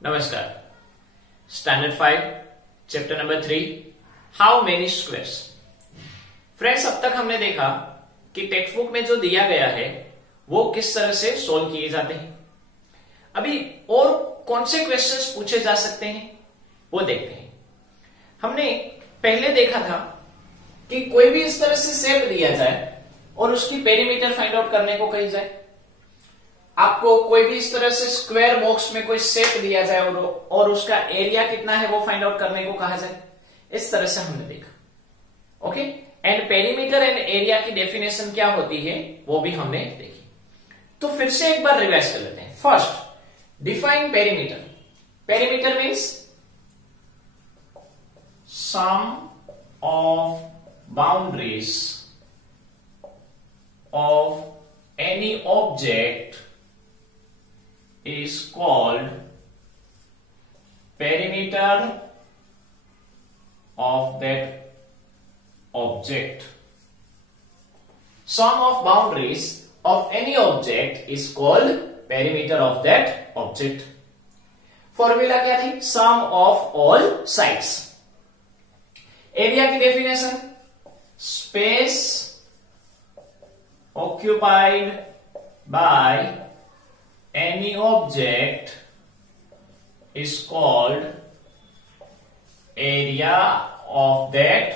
नमस्कार। Standard 5 chapter number 3 how many squares. Friends, अब तक हमने देखा कि टेक्स्ट बुक में जो दिया गया है वो किस तरह से सोल्व किए जाते हैं। अभी और कौन से क्वेश्चंस पूछे जा सकते हैं वो देखते हैं। हमने पहले देखा था कि कोई भी इस तरह से शेप दिया जाए और उसकी पेरीमीटर फाइंड आउट करने को कही जाए। आपको कोई भी इस तरह से स्क्वायर बॉक्स में कोई शेप दिया जाए और उसका एरिया कितना है वो फाइंड आउट करने को कहा जाए। इस तरह से हमने देखा। Okay, and perimeter and area की डेफिनेशन क्या होती है वो भी हमने देखी। तो फिर से एक बार रिवाइज कर लेते हैं। First, define perimeter. Perimeter means sum of boundaries of any object is called perimeter of that object. Sum of boundaries of any object is called perimeter of that object. Formula क्या थी? Sum of all sides. Area की definition space occupied by any object is called area of that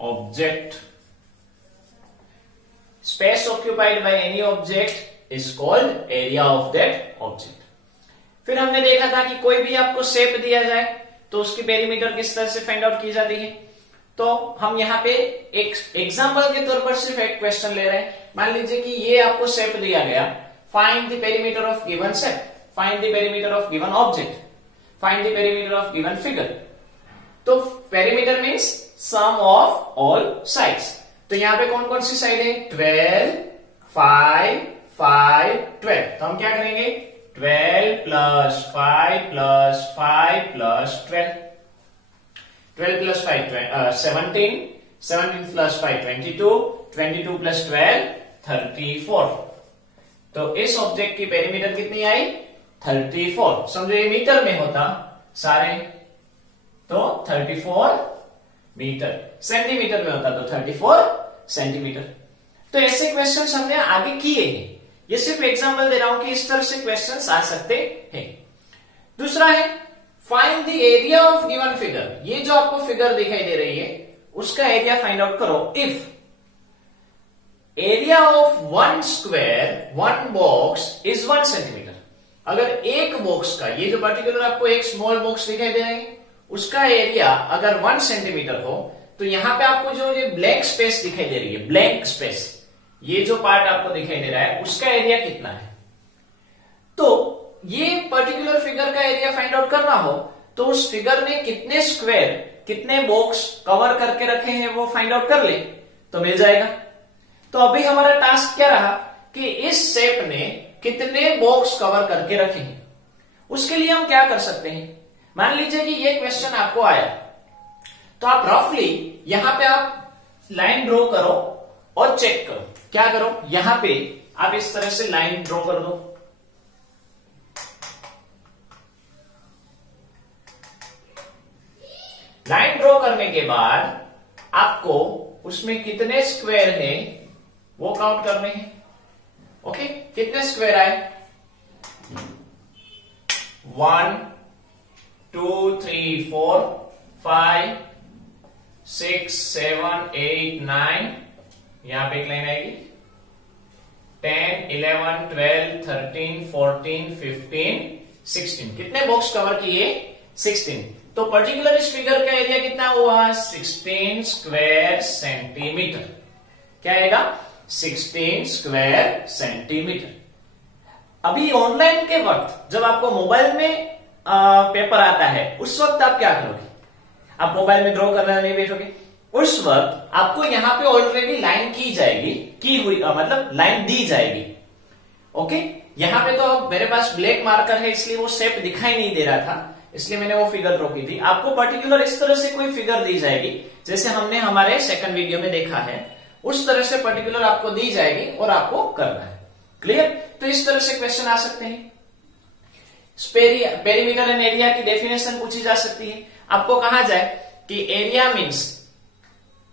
object. Space occupied by any object is called area of that object. फिर हमने देखा था कि कोई भी आपको शेप दिया जाए तो उसकी पेरीमीटर किस तरह से फाइंड आउट की जाती है। तो हम यहाँ पे एक एग्जाम्पल के तौर पर सिर्फ एक क्वेश्चन ले रहे हैं। मान लीजिए कि ये आपको शेप दिया गया, find the perimeter of given shape, find the perimeter of given object, find the perimeter of given figure. तो perimeter means sum of all sides. तो यहाँ पे कौन कौन सी साइड है? 12, 5, 5, 12। तो हम क्या करेंगे? 12 plus 5 plus 5 plus 12, 12 plus 5 17, 17 plus 5 22, 22 plus 12 34। तो इस ऑब्जेक्ट की पेरीमीटर कितनी आई? 34। समझो ये मीटर में होता सारे तो 34 मीटर, सेंटीमीटर में होता तो 34 सेंटीमीटर। तो ऐसे क्वेश्चंस हमने आगे किए हैं। ये सिर्फ एग्जांपल दे रहा हूं कि इस तरह से क्वेश्चंस आ सकते हैं। दूसरा है find the area of given figure. ये जो आपको फिगर दिखाई दे रही है उसका एरिया फाइंड आउट करो। If area of one square one box is 1 centimetre. अगर एक बॉक्स का, ये जो पर्टिकुलर आपको एक स्मॉल बॉक्स दिखाई दे रहा है उसका एरिया अगर 1 सेंटीमीटर हो तो यहां पे आपको जो ये ब्लैंक स्पेस दिखाई दे रही है, ब्लैंक स्पेस, ये जो पार्ट आपको दिखाई दे रहा है उसका एरिया कितना है। तो ये पर्टिकुलर फिगर का एरिया फाइंड आउट करना हो तो उस फिगर ने कितने स्क्वायर, कितने बॉक्स कवर करके रखे हैं वो फाइंड आउट कर ले तो मिल जाएगा। तो अभी हमारा टास्क क्या रहा कि इस शेप ने कितने बॉक्स कवर करके रखे हैं। उसके लिए हम क्या कर सकते हैं? मान लीजिए कि ये क्वेश्चन आपको आया तो आप रफली यहां पे आप लाइन ड्रॉ करो और चेक करो। क्या करो? यहां पे आप इस तरह से लाइन ड्रॉ कर दो। लाइन ड्रॉ करने के बाद आपको उसमें कितने स्क्वायर हैं वो काउंट करने हैं। ओके, कितने स्क्वायर आए? 1 2 3 4 5 6 7 8 9, यहां पे एक लाइन आएगी 10 11 12 13 14 15 16। कितने बॉक्स कवर किए? 16। तो पर्टिकुलर इस फिगर का एरिया कितना हुआ? 16 स्क्वायर सेंटीमीटर। क्या आएगा? 16 स्क्वायर सेंटीमीटर। अभी ऑनलाइन के वक्त जब आपको मोबाइल में पेपर आता है उस वक्त आप क्या करोगे? आप मोबाइल में ड्रॉ करने नहीं बैठोगे। उस वक्त आपको यहां पे ऑलरेडी लाइन की जाएगी, की हुई मतलब लाइन दी जाएगी। ओके, यहां पे तो मेरे पास ब्लैक मार्कर है इसलिए वो शेप दिखाई नहीं दे रहा था, इसलिए मैंने वो फिगर ड्रॉ की थी। आपको पर्टिकुलर इस तरह से कोई फिगर दी जाएगी जैसे हमने हमारे सेकंड वीडियो में देखा है, उस तरह से पर्टिकुलर आपको दी जाएगी और आपको करना है। क्लियर? तो इस तरह से क्वेश्चन आ सकते हैं। पेरीमीटर एंड एरिया की डेफिनेशन पूछी जा सकती है। आपको कहा जाए कि एरिया मीन्स,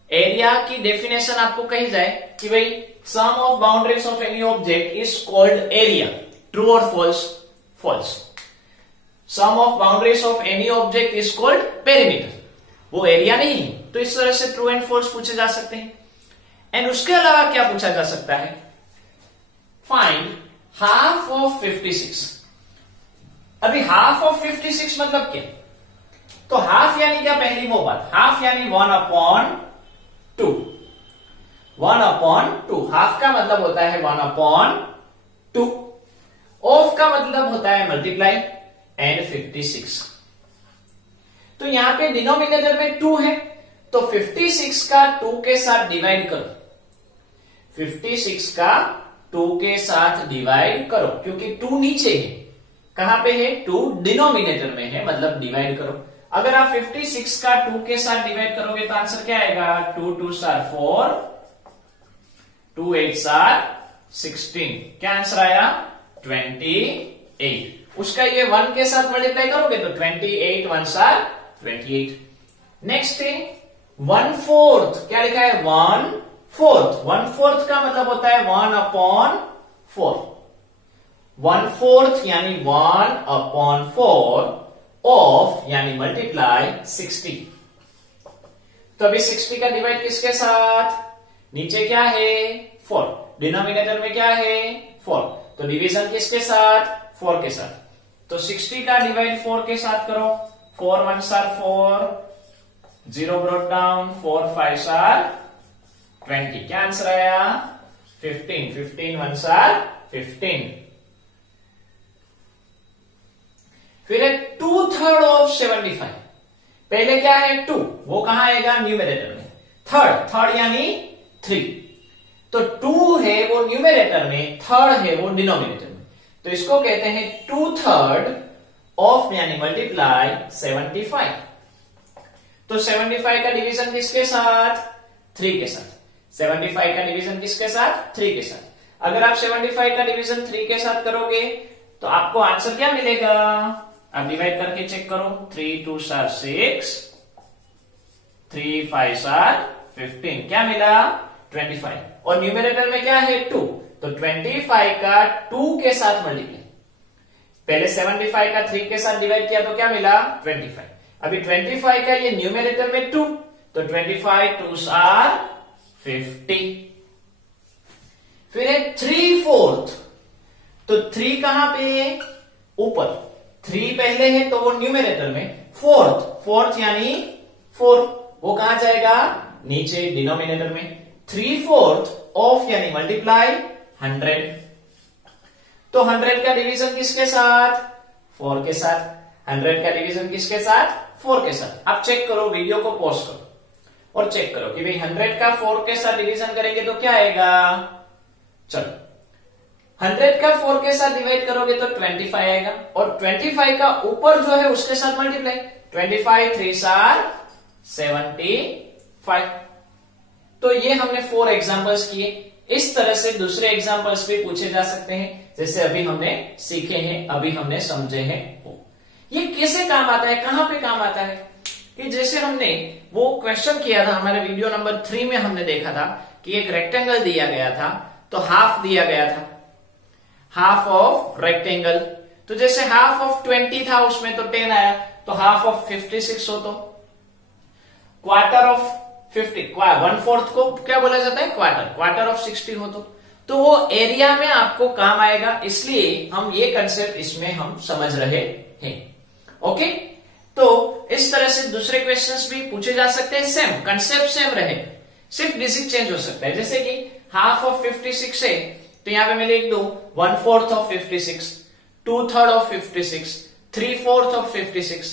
एरिया की डेफिनेशन आपको कही जाए कि भाई sum of boundaries of any object is called area, true or false? False. Sum of boundaries of any object is called perimeter, वो एरिया नहीं है। तो इस तरह से ट्रू एंड फॉल्स पूछे जा सकते हैं। एंड उसके अलावा क्या पूछा जा सकता है? Find half of 56। अभी हाफ ऑफ 56 मतलब क्या? तो हाफ यानी क्या? पहली वो बात, हाफ यानी 1/2। 1/2। हाफ का मतलब होता है 1/2। ऑफ का मतलब होता है मल्टीप्लाई एंड 56। तो यहां पे डिनोमिनेटर में 2 है, तो 56 का 2 के साथ डिवाइड करो। 56 का 2 के साथ डिवाइड करो, क्योंकि 2 नीचे है। कहां पे है? 2 डिनोमिनेटर में है, मतलब डिवाइड करो। अगर आप 56 का 2 के साथ डिवाइड करोगे तो आंसर क्या आएगा? 2 2s are 4, 2 8s are 16। क्या आंसर आया? 28। उसका ये 1 के साथ मल्टीप्लाई करोगे तो 28 1s are 28। नेक्स्ट है 1/4। क्या लिखा है? 1/4। 1/4 का मतलब होता है 1/4। 1/4 यानी 1/4 ऑफ यानी मल्टीप्लाई 60। तो अभी 60 का डिवाइड किसके साथ? नीचे क्या है? 4। डिनोमिनेटर में क्या है? 4। तो डिवीजन किसके साथ? 4 के साथ। तो 60 का डिवाइड 4 के साथ करो। 4 1s are 4, 0 brought down, 4 5s are 20। क्या आंसर आया? 15। 15 1s are 15। फिर है 2/3 ऑफ 75। पहले क्या है? 2, वो कहां आएगा? न्यूमरेटर में। थर्ड यानी 3। तो 2 है वो न्यूमरेटर में, थर्ड है वो डिनोमिनेटर में। तो इसको कहते हैं 2/3 ऑफ यानी मल्टीप्लाई 75। तो 75 का डिवीजन किसके साथ? 3 के साथ। 75 का डिवीजन किसके साथ? 3 के साथ। अगर आप 75 का डिवीजन 3 के साथ करोगे तो आपको आंसर क्या मिलेगा? आप डिवाइड करके चेक करो। 3 2s are 6, 3 5s are 15। क्या मिला? 25। और न्यूमरेटर में क्या है? 2। तो 25 का 2 के साथ मल्टीप्लाई। पहले 75 का 3 के साथ डिवाइड किया तो क्या मिला? 25। अभी 25 का ये न्यूमरेटर में 2, तो 25 2s are 50। फिर है 3/4। तो 3 कहां पे है? ऊपर। 3 पहले है तो वो न्यूमरेटर में। फोर्थ यानी 4, वो कहां जाएगा? नीचे डिनोमिनेटर में। 3/4 ऑफ यानी मल्टीप्लाई 100। तो 100 का डिवीजन किसके साथ? 4 के साथ। 100 का डिवीजन किसके साथ? 4 के साथ। आप चेक करो, वीडियो को पॉज करो और चेक करो कि भाई 100 का 4 के साथ डिवीजन करेंगे तो क्या आएगा। चलो 100 का 4 के साथ डिवाइड करोगे तो 25 आएगा, और 25 का ऊपर जो है उसके साथ मल्टीप्लाई। 25 3s are 75। तो ये हमने 4 एग्जांपल्स किए। इस तरह से दूसरे एग्जांपल्स भी पूछे जा सकते हैं, जैसे अभी हमने सीखे हैं, अभी हमने समझे हैं। ये कैसे काम आता है, कहां पे काम आता है? कि जैसे हमने वो क्वेश्चन किया था, हमारे वीडियो नंबर 3 में हमने देखा था कि एक रेक्टेंगल दिया गया था, तो हाफ दिया गया था, हाफ ऑफ रेक्टेंगल। तो जैसे हाफ ऑफ 20 था उसमें तो 10 आया, तो हाफ ऑफ 56 हो तो क्वार्टर ऑफ 50, 1/4 को क्या बोला जाता है? क्वार्टर ऑफ 60 हो तो वो एरिया में आपको काम आएगा। इसलिए हम ये कंसेप्ट इसमें हम समझ रहे हैं। ओके, तो इस तरह से दूसरे क्वेश्चंस भी पूछे जा सकते हैं। सेम कंसेप्ट सेम रहे, सिर्फ डिजिट चेंज हो सकता है। जैसे कि हाफ ऑफ 56 है तो यहां पे मैं लिख दूं 1/4 ऑफ 56, 2/3 ऑफ 56, 3/4 ऑफ 56।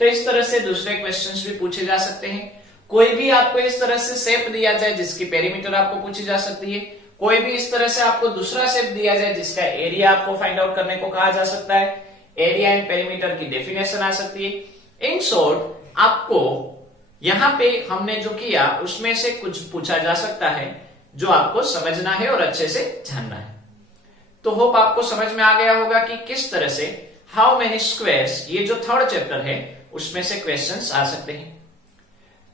तो इस तरह से दूसरे क्वेश्चंस भी पूछे जा सकते हैं। कोई भी आपको इस तरह से शेप दिया जाए जिसकी पेरीमीटर आपको पूछी जा सकती है, कोई भी इस तरह से आपको दूसरा शेप दिया जाए जिसका एरिया आपको फाइंड आउट करने को कहा जा सकता है, एरिया एंड पेरीमीटर की डेफिनेशन आ सकती है। इन शॉर्ट आपको यहां पे हमने जो किया उसमें से कुछ पूछा जा सकता है जो आपको समझना है और अच्छे से जानना है। तो होप आपको समझ में आ गया होगा कि किस तरह से हाउ मेनी स्क्वायर्स, ये जो थर्ड चैप्टर है उसमें से क्वेश्चंस आ सकते हैं।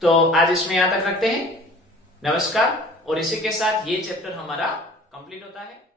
तो आज इसमें यहां तक रखते हैं। नमस्कार। और इसी के साथ ये चैप्टर हमारा कंप्लीट होता है।